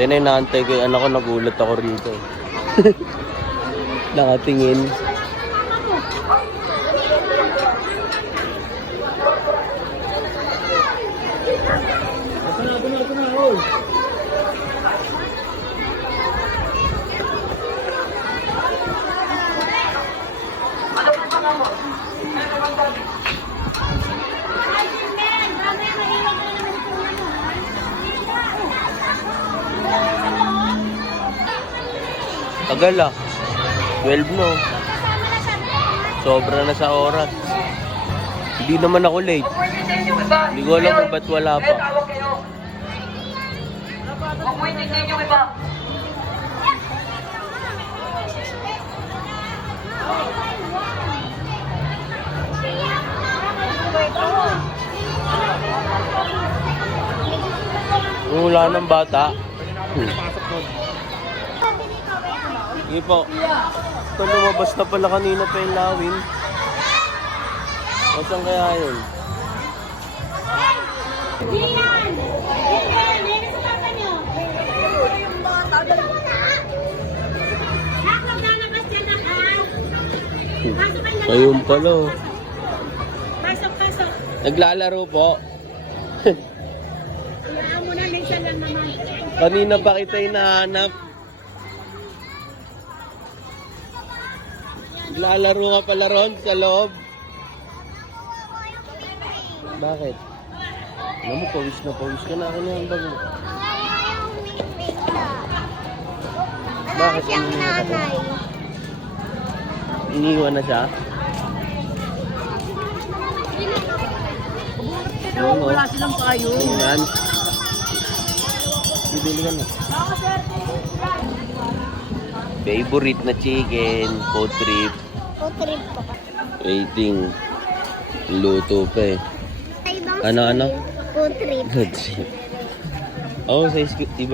Yan na inaantay ko yung anak ko, nagulat ako rito. Nakatingin. Tagal ah. 12 no. Sobra na sa oras. Hindi naman ako late. Hindi ko alam kung ba't wala pa. Kung wala ng bata. Sige po. Ito lumabas na pala kanina pa yung lawin. O saan kaya yun? Dian! Dian! Yan sa papa kayo na. Ayun pala. oh. Pasok, pasok. Naglalaro po. Kanina pa kita hinahanap. Naglalaro ka pala ron sa loob. Bakit? Alam mo, pawis na pawis ka na akin yung bago. Bakit? Siyang ba? nanay. Iniwan na siya? Ayun, oh. Wala silang payo. Tingnan. Bibili ka na. Favorite na chicken, food trip, Putrip ko pa. waiting. Luto pa eh. Ano, ano? Putrip. Food trip. Oo, sa iba